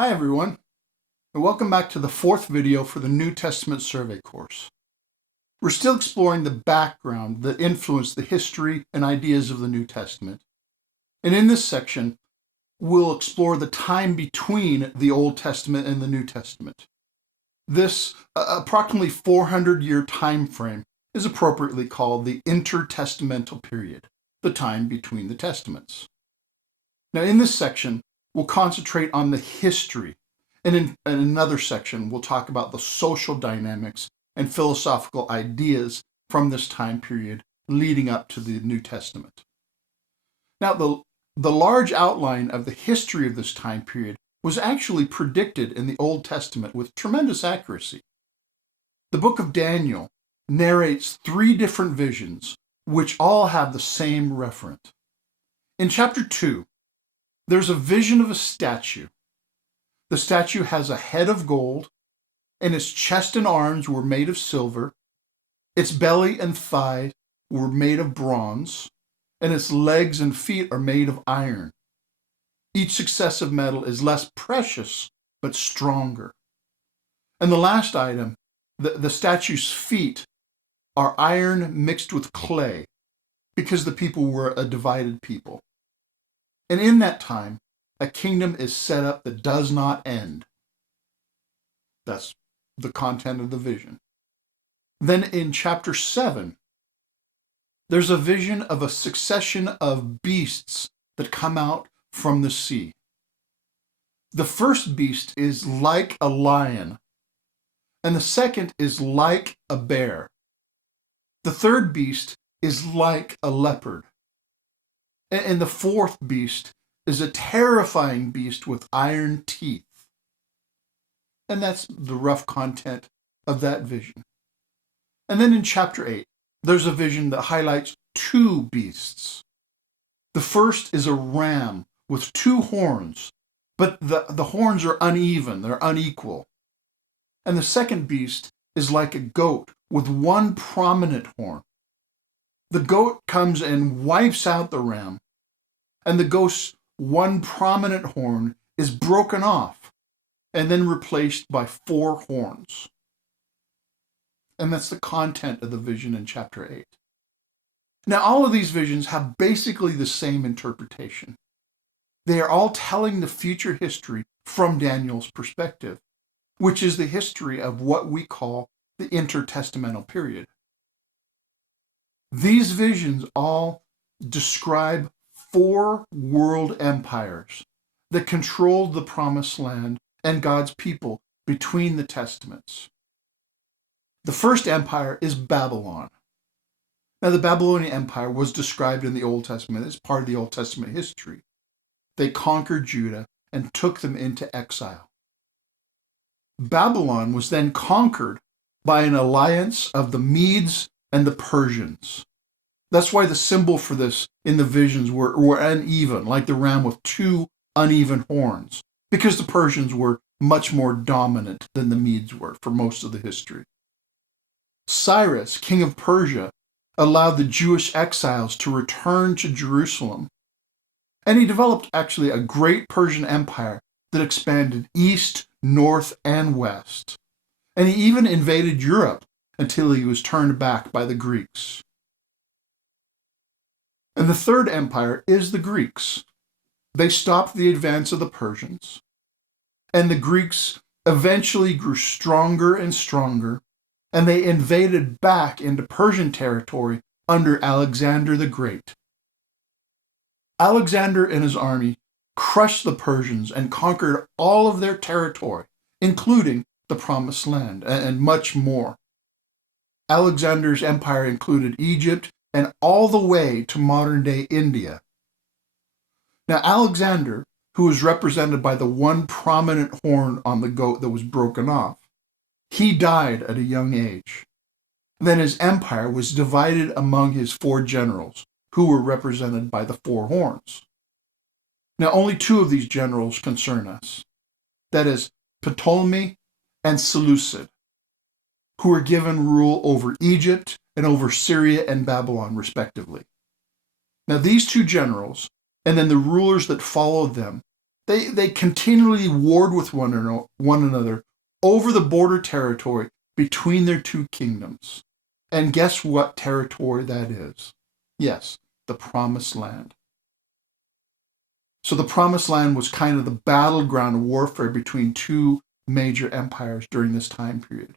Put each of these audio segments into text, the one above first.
Hi everyone, and welcome back to the fourth video for the New Testament survey course. We're still exploring the background that influenced the history and ideas of the New Testament. And in this section, we'll explore the time between the Old Testament and the New Testament. This approximately 400-year time frame is appropriately called the Intertestamental period, the time between the Testaments. Now in this section, we'll concentrate on the history, and in another section, we'll talk about the social dynamics and philosophical ideas from this time period leading up to the New Testament. Now, the large outline of the history of this time period was actually predicted in the Old Testament with tremendous accuracy. The book of Daniel narrates 3 different visions, which all have the same referent. In chapter 2, there's a vision of a statue. The statue has a head of gold, and its chest and arms were made of silver. Its belly and thigh were made of bronze, and its legs and feet are made of iron. Each successive metal is less precious, but stronger. And the last item, the statue's feet are iron mixed with clay, because the people were a divided people. And in that time, a kingdom is set up that does not end. That's the content of the vision. Then in chapter 7, there's a vision of a succession of beasts that come out from the sea. The first beast is like a lion, and the second is like a bear. The third beast is like a leopard. And the fourth beast is a terrifying beast with iron teeth. And that's the rough content of that vision. And then in chapter 8, there's a vision that highlights 2 beasts. The first is a ram with 2 horns, but the horns are uneven, they're unequal. And the second beast is like a goat with 1 prominent horn. The goat comes and wipes out the ram, and the goat's 1 prominent horn is broken off and then replaced by 4 horns. And that's the content of the vision in chapter 8. Now, all of these visions have basically the same interpretation. They are all telling the future history from Daniel's perspective, which is the history of what we call the intertestamental period. These visions all describe 4 world empires that controlled the promised land and God's people between the testaments. The first empire is Babylon. Now, the Babylonian Empire was described in the Old Testament as part of the Old Testament history. They conquered Judah and took them into exile. Babylon was then conquered by an alliance of the Medes and the Persians. That's why the symbol for this in the visions were uneven, like the ram with 2 uneven horns, because the Persians were much more dominant than the Medes were for most of the history. Cyrus, king of Persia, allowed the Jewish exiles to return to Jerusalem, and he developed actually a great Persian empire that expanded east, north, and west. And he even invaded Europe until he was turned back by the Greeks. And the third empire is the Greeks. They stopped the advance of the Persians, and the Greeks eventually grew stronger and stronger, and they invaded back into Persian territory under Alexander the Great. Alexander and his army crushed the Persians and conquered all of their territory, including the Promised Land and much more. Alexander's empire included Egypt and all the way to modern-day India. Now, Alexander, who was represented by the 1 prominent horn on the goat that was broken off, he died at a young age. Then his empire was divided among his 4 generals, who were represented by the 4 horns. Now, only 2 of these generals concern us. That is, Ptolemy and Seleucid, who were given rule over Egypt and over Syria and Babylon, respectively. Now, these 2 generals, and then the rulers that followed them, They continually warred with one another over the border territory between their two kingdoms. And guess what territory that is? Yes, the Promised Land. So the Promised Land was kind of the battleground warfare between two major empires during this time period.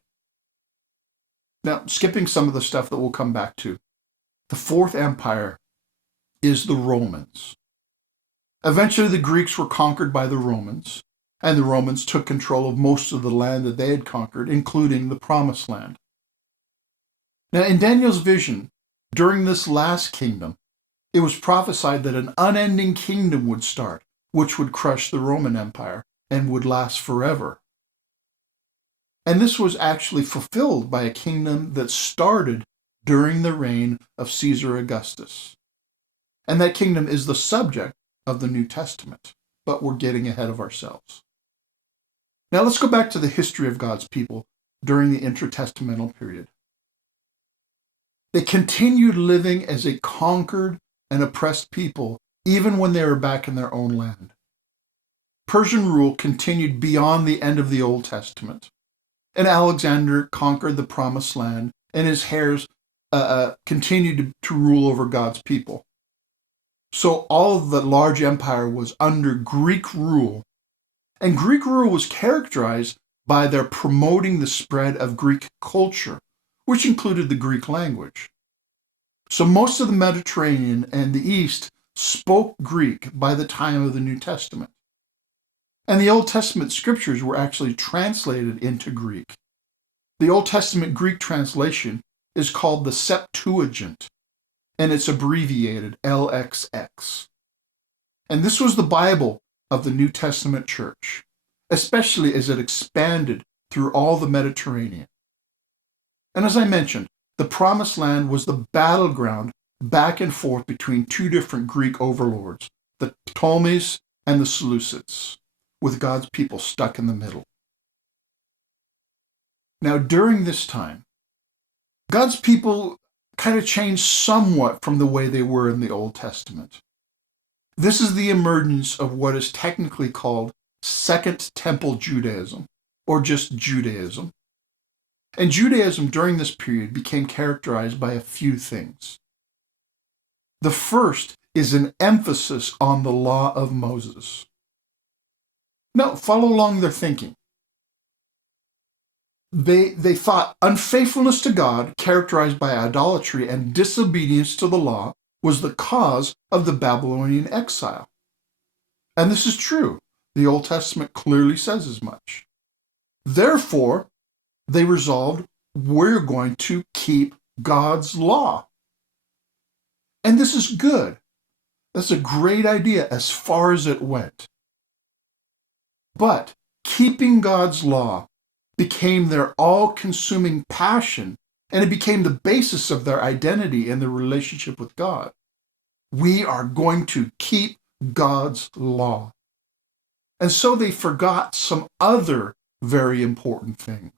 Now, skipping some of the stuff that we'll come back to, the Fourth Empire is the Romans. Eventually, the Greeks were conquered by the Romans, and the Romans took control of most of the land that they had conquered, including the Promised Land. Now, in Daniel's vision, during this last kingdom, it was prophesied that an unending kingdom would start, which would crush the Roman Empire and would last forever. And this was actually fulfilled by a kingdom that started during the reign of Caesar Augustus. And that kingdom is the subject of the New Testament, but we're getting ahead of ourselves. Now let's go back to the history of God's people during the intertestamental period. They continued living as a conquered and oppressed people, even when they were back in their own land. Persian rule continued beyond the end of the Old Testament, and Alexander conquered the Promised Land, and his heirs continued to rule over God's people. So all of the large empire was under Greek rule, and Greek rule was characterized by their promoting the spread of Greek culture, which included the Greek language. So most of the Mediterranean and the East spoke Greek by the time of the New Testament. And the Old Testament scriptures were actually translated into Greek. The Old Testament Greek translation is called the Septuagint, and it's abbreviated LXX. And this was the Bible of the New Testament church, especially as it expanded through all the Mediterranean. And as I mentioned, the Promised Land was the battleground back and forth between two different Greek overlords, the Ptolemies and the Seleucids, with God's people stuck in the middle. Now, during this time, God's people kind of changed somewhat from the way they were in the Old Testament. This is the emergence of what is technically called Second Temple Judaism, or just Judaism. And Judaism during this period became characterized by a few things. The first is an emphasis on the law of Moses. Now, follow along their thinking. They thought unfaithfulness to God, characterized by idolatry and disobedience to the law, was the cause of the Babylonian exile. And this is true. The Old Testament clearly says as much. Therefore, they resolved, we're going to keep God's law. And this is good. That's a great idea as far as it went. But keeping God's law became their all-consuming passion, and it became the basis of their identity and their relationship with God. We are going to keep God's law. And so they forgot some other very important things.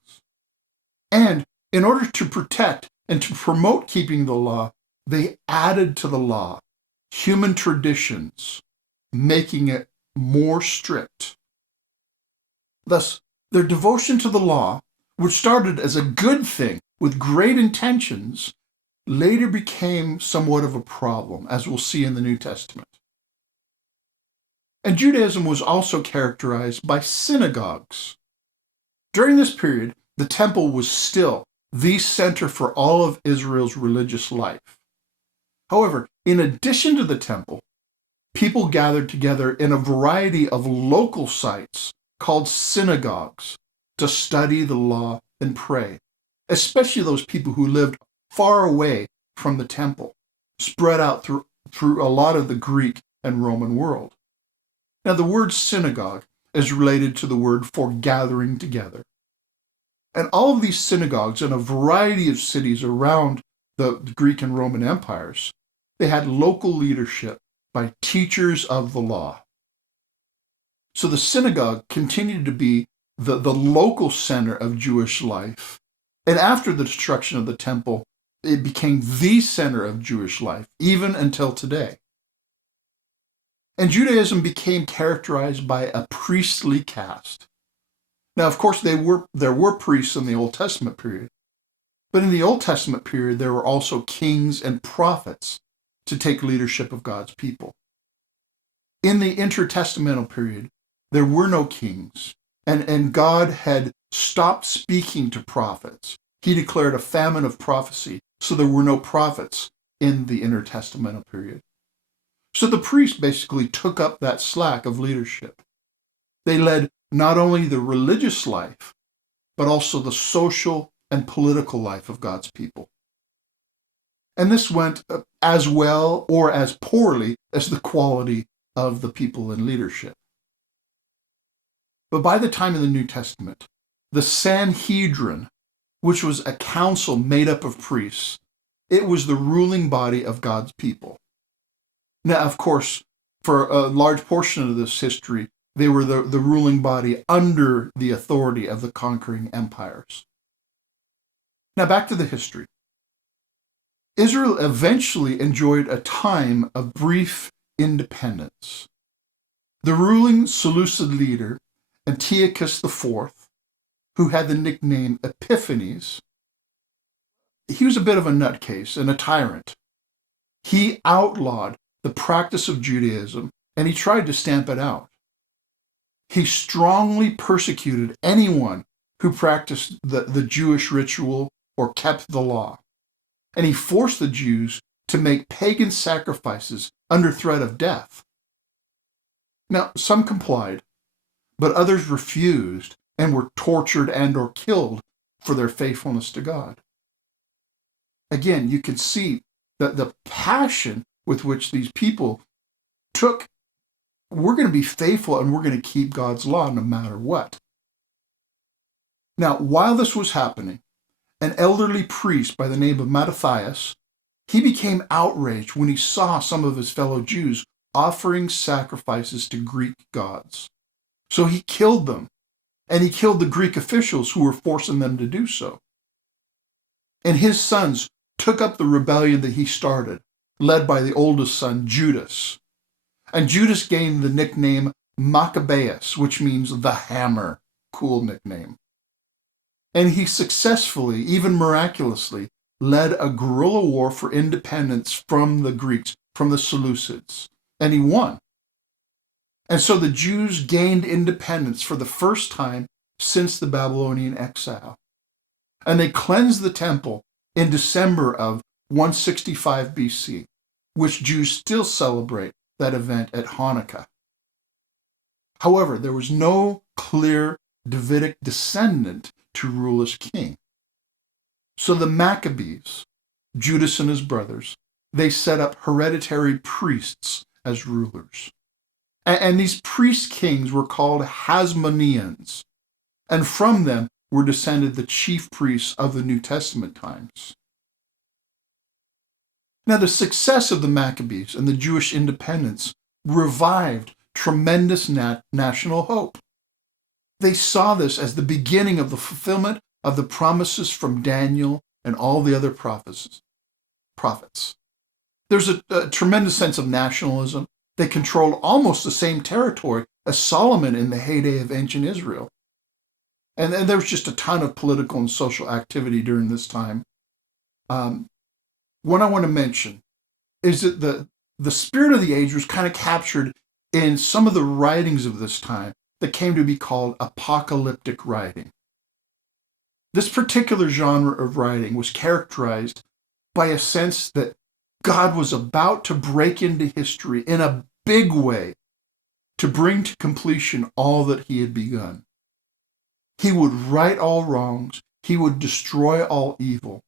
And in order to protect and to promote keeping the law, they added to the law human traditions, making it more strict. Thus, their devotion to the law, which started as a good thing with great intentions, later became somewhat of a problem, as we'll see in the New Testament. And Judaism was also characterized by synagogues. During this period, the temple was still the center for all of Israel's religious life. However, in addition to the temple, people gathered together in a variety of local sites called synagogues to study the law and pray, especially those people who lived far away from the temple, spread out through a lot of the Greek and Roman world. Now, the word synagogue is related to the word for gathering together. And all of these synagogues in a variety of cities around the Greek and Roman empires, they had local leadership by teachers of the law. So the synagogue continued to be the local center of Jewish life. And after the destruction of the temple, it became the center of Jewish life, even until today. And Judaism became characterized by a priestly caste. Now, of course, there were priests in the Old Testament period, but in the Old Testament period, there were also kings and prophets to take leadership of God's people. In the intertestamental period, there were no kings, and God had stopped speaking to prophets. He declared a famine of prophecy, so there were no prophets in the intertestamental period. So the priests basically took up that slack of leadership. They led not only the religious life, but also the social and political life of God's people. And this went as well or as poorly as the quality of the people in leadership. But by the time of the New Testament, the Sanhedrin, which was a council made up of priests, it was the ruling body of God's people. Now, of course, for a large portion of this history, they were the ruling body under the authority of the conquering empires. Now, back to the history. Israel eventually enjoyed a time of brief independence. The ruling Seleucid leader, Antiochus IV, who had the nickname Epiphanes, he was a bit of a nutcase and a tyrant. He outlawed the practice of Judaism, and he tried to stamp it out. He strongly persecuted anyone who practiced the Jewish ritual or kept the law. And he forced the Jews to make pagan sacrifices under threat of death. Now, some complied, but others refused and were tortured and or killed for their faithfulness to God. Again, you can see that the passion with which these people took, we're going to be faithful and we're going to keep God's law no matter what. Now, while this was happening, an elderly priest by the name of Mattathias, he became outraged when he saw some of his fellow Jews offering sacrifices to Greek gods. So he killed them, and he killed the Greek officials who were forcing them to do so. And his sons took up the rebellion that he started, led by the oldest son, Judas. And Judas gained the nickname Maccabeus, which means the hammer. Cool nickname. And he successfully, even miraculously, led a guerrilla war for independence from the Greeks, from the Seleucids. And he won. And so the Jews gained independence for the first time since the Babylonian exile. And they cleansed the temple in December of 165 BC, which Jews still celebrate that event at Hanukkah. However, there was no clear Davidic descendant to rule as king. So the Maccabees, Judas and his brothers, they set up hereditary priests as rulers. And these priest kings were called Hasmoneans, and from them were descended the chief priests of the New Testament times. Now, the success of the Maccabees and the Jewish independence revived tremendous national hope. They saw this as the beginning of the fulfillment of the promises from Daniel and all the other prophets. There's a tremendous sense of nationalism. They controlled almost the same territory as Solomon in the heyday of ancient Israel. And there was just a ton of political and social activity during this time. What I want to mention is that the spirit of the age was kind of captured in some of the writings of this time that came to be called apocalyptic writing. This particular genre of writing was characterized by a sense that God was about to break into history in a big way to bring to completion all that he had begun. He would right all wrongs. He would destroy all evil.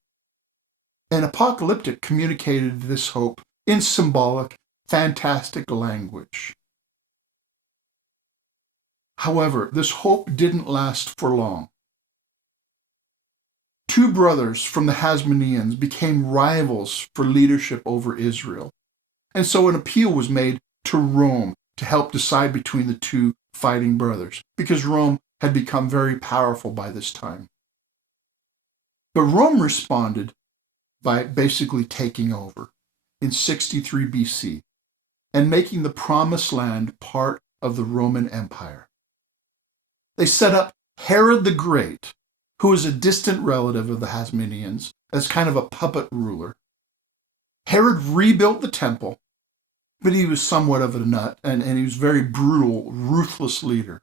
And apocalyptic communicated this hope in symbolic, fantastic language. However, this hope didn't last for long. Two brothers from the Hasmoneans became rivals for leadership over Israel. And so an appeal was made to Rome to help decide between the two fighting brothers, because Rome had become very powerful by this time. But Rome responded by basically taking over in 63 BC. and making the Promised Land part of the Roman Empire. They set up Herod the Great, who was a distant relative of the Hasmoneans, as kind of a puppet ruler. Herod rebuilt the temple, but he was somewhat of a nut, and he was a very brutal, ruthless leader.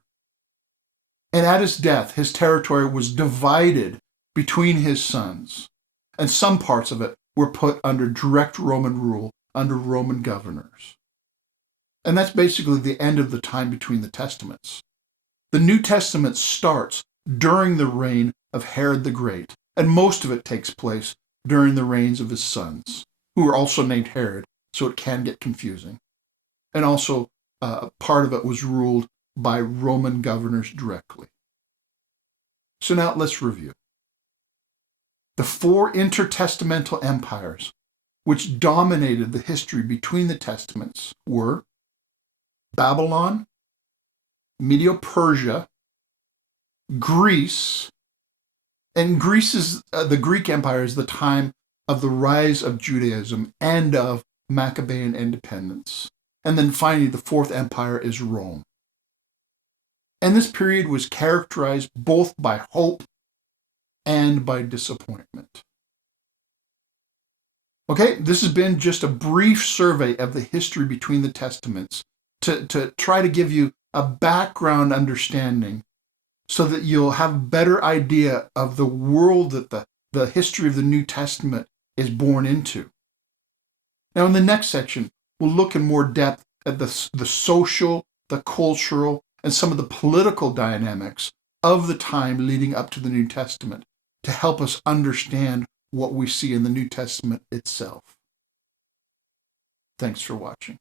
And at his death, his territory was divided between his sons, and some parts of it were put under direct Roman rule, under Roman governors. And that's basically the end of the time between the Testaments. The New Testament starts during the reign of Herod the Great, and most of it takes place during the reigns of his sons, who are also named Herod, so it can get confusing. And also, part of it was ruled by Roman governors directly. So now let's review. The four intertestamental empires, which dominated the history between the Testaments, were Babylon, Medo-Persia, Greece, and Greece is the Greek Empire is the time of the rise of Judaism and of Maccabean independence. And then finally, the fourth empire is Rome. And this period was characterized both by hope and by disappointment. Okay, this has been just a brief survey of the history between the Testaments to try to give you a background understanding so that you'll have a better idea of the world that the history of the New Testament is born into. Now, in the next section, we'll look in more depth at the social, the cultural, and some of the political dynamics of the time leading up to the New Testament to help us understand what we see in the New Testament itself. Thanks for watching.